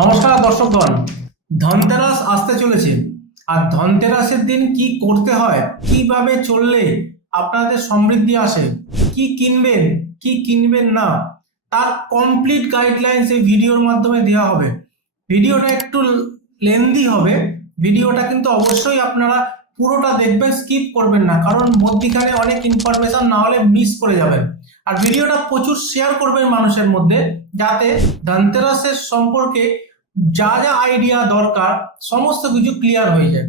নমস্কার দর্শকগণ। ধনতেরাস আসতে চলেছে। আর ধনতেরাসের দিন কি করতে হয়, কীভাবে চললে আপনাদের সমৃদ্ধি আসে, কি কিনবেন কি কিনবেন না, তার কমপ্লিট গাইডলাইন্স এই ভিডিওর মাধ্যমে দেওয়া হবে। ভিডিওটা একটু লেন্দি হবে। ভিডিওটা কিন্তু অবশ্যই আপনারা পুরোটা দেখবেন স্কিপ করবেন না, কারণ মধ্যিখানে অনেক ইনফরমেশন না হলে মিস করে যাবেন। আর ভিডিওটা প্রচুর শেয়ার করবেন মানুষের মধ্যে, যাতে ধনতেরাসের সম্পর্কে যা যা আইডিয়া দরকার, সমস্ত কিছু ক্লিয়ার হয়ে যায়।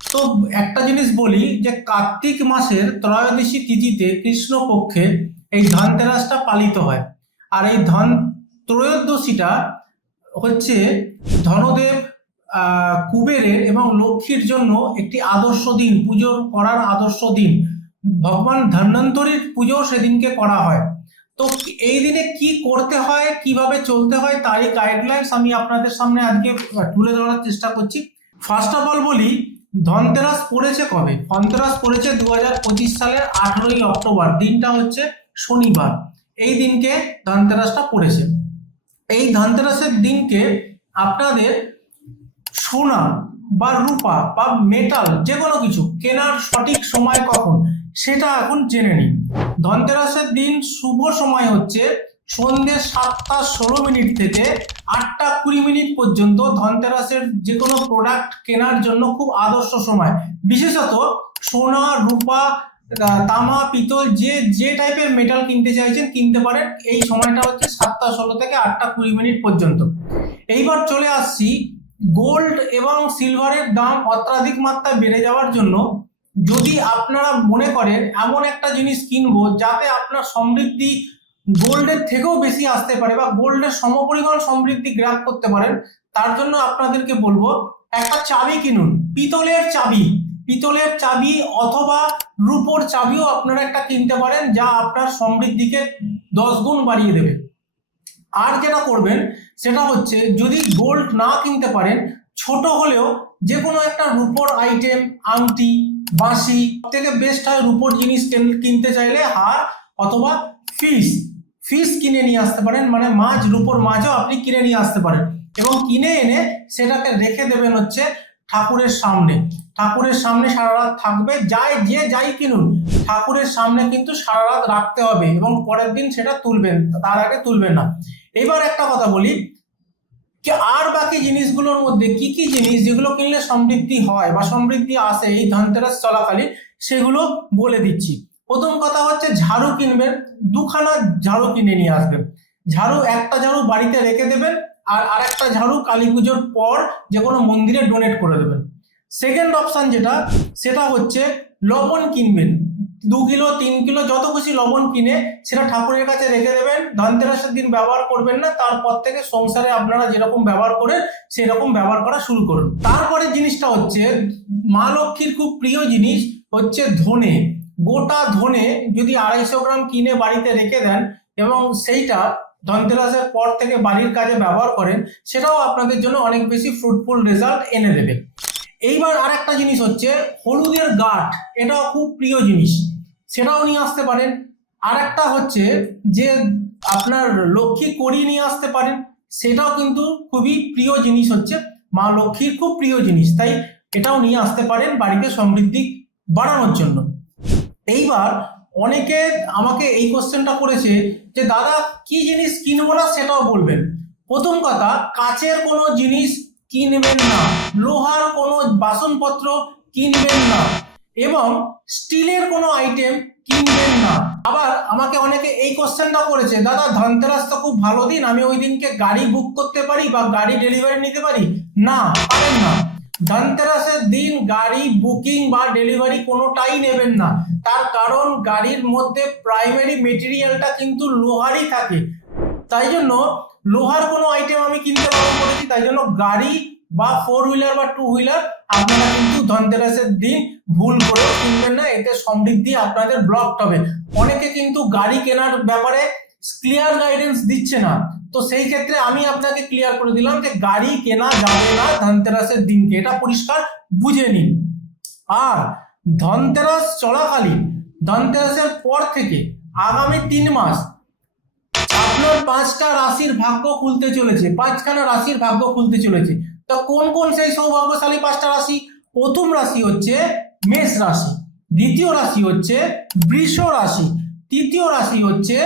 তো একটা জিনিস বলি যে কার্তিক মাসের ত্রয়োদশী তিথিতে কৃষ্ণপক্ষে এই ধনতেরাসটা পালিত হয়। আর এই ধন ত্রয়োদশীটা হচ্ছে ধনদেব কুবেরের এবং লক্ষ্মীর জন্য একটি আদর্শ দিন, পুজো করার আদর্শ দিন। ভগবান ধন্বন্তরীর পুজো সেদিনকে করা হয়। তো এই দিনে কি করতে হয়, কীভাবে চলতে হয় তারই গাইডলাইন্স আমি আপনাদের সামনে আজকে তুলে ধরার চেষ্টা করছি। ফার্স্ট অফ অল বলি, ধনতেরাস পড়েছে কবে? ধনতেরাস পড়েছে দু সালের আঠেরোই অক্টোবর, দিনটা হচ্ছে শনিবার। এই দিনকে ধনতেরাসটা পড়েছে। এই ধনতেরাসের দিনকে আপনাদের সোনা বা রূপা বা মেটাল যে কোনো কিছু, কেনার সঠিক সময় কখন? সেটা এখন জেনে নিন ধনতেরাসের দিন শুভ সময় হচ্ছে সন্ধ্যে সাতটা ষোলো মিনিট থেকে আটটা কুড়ি মিনিট পর্যন্ত ধনতেরাসের যে কোনো প্রোডাক্ট কেনার জন্য খুব আদর্শ সময়। বিশেষত সোনা, রূপা তামা, পিতল, যে যে টাইপের মেটাল কিনতে চাইছেন কিনতে পারেন। এই সময়টা হচ্ছে সাতটা ষোলো থেকে আটটা কুড়ি মিনিট পর্যন্ত। এইবার চলে আসছি গোল্ড এবং সিলভারের দাম অত্যাধিক মাত্রায় বেড়ে যাওয়ার জন্য যদি আপনারা মনে করেন এমন একটা জিনিস কিনবো যাতে আপনার সমৃদ্ধি গোল্ডের থেকেও বেশি আসতে পারে বা গোল্ডের সমপরিমাণ সমৃদ্ধি গ্রাপ করতে পারেন, তার জন্য আপনাদেরকে বলব একটা চাবি কিনুন, পিতলের চাবি। পিতলের চাবি অথবা রূপোর চাবিও আপনারা একটা কিনতে পারেন যা আপনার সমৃদ্ধিকে দশ গুণ বাড়িয়ে দেবে। আর যেটা করবেন, সেটা হচ্ছে যদি গোল্ড না কিনতে পারেন, ছোট হলেও যে কোনো একটা রুপোর আইটেম আংটি, বাঁশি থেকে বেস্ট হয় রুপোর জিনিস কেন- কিনতে চাইলে হার অথবা ফিস ফিস কিনে নিয়ে আসতে পারেন মানে মাছ, রুপোর মাছও আপনি কিনে নিয়ে আসতে পারেন। এবং কিনে এনে সেটাকে রেখে দেবেন হচ্ছে ঠাকুরের সামনে। ঠাকুরের সামনে সারা রাত থাকবে, যাই, যে যাই কিনুন, ঠাকুরের সামনে কিন্তু সারা রাত রাখতে হবে এবং পরের দিন সেটা তুলবেন, তার আগে তুলবেন না। এবার একটা কথা বলি কি আর বাকি জিনিসগুলোর মধ্যে কি কি জিনিস যেগুলো কিনলে সমৃদ্ধি হয় বা সমৃদ্ধি আসে, এই ধনতেরাস চলাকালীন সেগুলো বলে দিচ্ছি। প্রথম কথা হচ্ছে ঝাড়ু কিনবেন, দুখানা ঝাড়ু কিনে নিয়ে আসবেন। ঝাড়ু একটা ঝাড়ু বাড়িতে রেখে দেবেন আর আরেকটা ঝাড়ু কালী পুজোর পর যে কোনো মন্দিরে ডোনেট করে দেবেন। সেকেন্ড অপশান যেটা, সেটা হচ্ছে লবণ কিনবেন। দু কিলো, তিন কিলো যত খুশি লবণ কিনে সেটা ঠাকুরের কাছে রেখে দেবেন। ধনতেরাসের দিন ব্যবহার করবেন না, তারপর থেকে সংসারে আপনারা যেরকম ব্যবহার করেন, সেরকম ব্যবহার করা শুরু করুন। তারপরে জিনিসটা হচ্ছে, মা লক্ষ্মীর খুব প্রিয় জিনিস হচ্ছে ধনে। গোটা ধনে যদি আড়াইশো গ্রাম কিনে বাড়িতে রেখে দেন এবং সেইটা ধনতেরাসের পর থেকে বাড়ির কাজে ব্যবহার করেন, সেটাও আপনাদের জন্য অনেক বেশি ফ্রুটফুল রেজাল্ট এনে দেবে। এইবার আরেকটা জিনিস হচ্ছে, হলুদের গাঁঠ এটাও খুব প্রিয় জিনিস। সেটাও নিয়ে আসতে পারেন। আর একটা হচ্ছে যে আপনার লক্ষ্মী করি নিয়ে আসতে পারেন, সেটাও কিন্তু খুবই প্রিয় জিনিস হচ্ছে। মা লক্ষ্মীর খুব প্রিয় জিনিস, তাই এটাও নিয়ে আসতে পারেন বাড়িতে সমৃদ্ধি বাড়ানোর জন্য। এইবার অনেকে আমাকে এই কোশ্চেনটা করেছে যে, দাদা, কি জিনিস কিনবো না সেটাও বলবেন? প্রথম কথা, কাচের কোনো জিনিস কিনবেন না, লোহার কোনো বাসনপত্র কিনবেন না। এবং স্টিলের কোনো আইটেম কিনবেন না। আবার আমাকে অনেকে এই কোশ্চেনটা করেছে, দাদা, ধনতেরাস তো খুব ভালো দিন, আমি ওই দিনকে গাড়ি বুক করতে পারি বা গাড়ি ডেলিভারি নিতে পারি? না, পারেন না। ধনতেরাসের দিন গাড়ি বুকিং বা ডেলিভারি কোনোটাই নেবেন না। তার কারণ গাড়ির মধ্যে প্রাইমারি মেটেরিয়ালটা কিন্তু লোহারই থাকে। তাই জন্য লোহার কোনো আইটেম আমি কিনতে পারব তাই জন্য গাড়ি বা ফোর হুইলার বা টু হুইলার আপনারা কিন্তু ধনতেরাসের দিন ভুল করে কিনবেন না, এতে সমৃদ্ধি আপনাদের ব্লক হবে। অনেকে কিন্তু গাড়ি কেনার ব্যাপারে ক্লিয়ার গাইডেন্স দিচ্ছে না। তো সেই ক্ষেত্রে আমি আপনাকে ক্লিয়ার করে দিলাম যে গাড়ি কেনা যাবে না ধনতেরাসের দিনকে। এটা পরিষ্কার বুঝে নিন। আর ধনতেরাস চলাকালীন, ধনতেরাসের পর থেকে আগামী তিন মাস আপনার পাঁচটা রাশির ভাগ্য খুলতে চলেছে, পাঁচখানা রাশির ভাগ্য খুলতে চলেছে। তা কোন কোন সেই সৌভাগ্যশালী পাঁচটা রাশি? প্রথম রাশি হচ্ছে মেষ রাশি, দ্বিতীয় রাশি হচ্ছে বৃষ রাশি, তৃতীয় রাশি হচ্ছে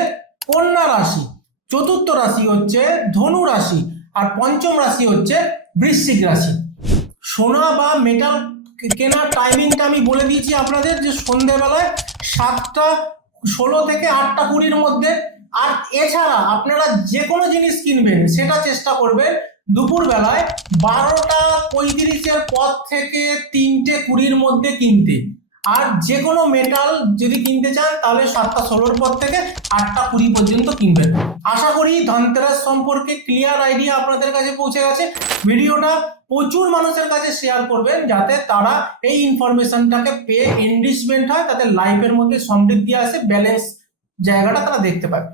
কন্যা রাশি, চতুর্থ রাশি হচ্ছে ধনু রাশি, আর পঞ্চম রাশি হচ্ছে বৃশ্চিক রাশি। সোনা বা মেটাল কেনার টাইমিংটা আমি বলে দিয়েছি আপনাদের যে সন্ধেবেলায় সাতটা, ষোলো থেকে আটটা কুড়ির মধ্যে। আর এছাড়া আপনারা যে কোনো জিনিস কিনবেন, সেটা চেষ্টা করবেন। দুপুর বেলায় বারোটা পঁয়ত্রিশের পর থেকে তিনটে কুড়ির মধ্যে কিনতে। আর যে কোনো মেটাল যদি কিনতে চান, তাহলে সাতটা ষোলোর পর থেকে আটটা কুড়ি পর্যন্ত কিনবেন। আশা করি ধনতেরাস সম্পর্কে ক্লিয়ার আইডিয়া আপনাদের কাছে পৌঁছে গেছে। ভিডিওটা প্রচুর মানুষের কাছে শেয়ার করবেন, যাতে তারা এই ইনফরমেশনটাকে পেয়ে এনরিচমেন্ট হয় তাদের লাইফের মধ্যে সমৃদ্ধি আসে ব্যালেন্স জায়গাটা তারা দেখতে পায়।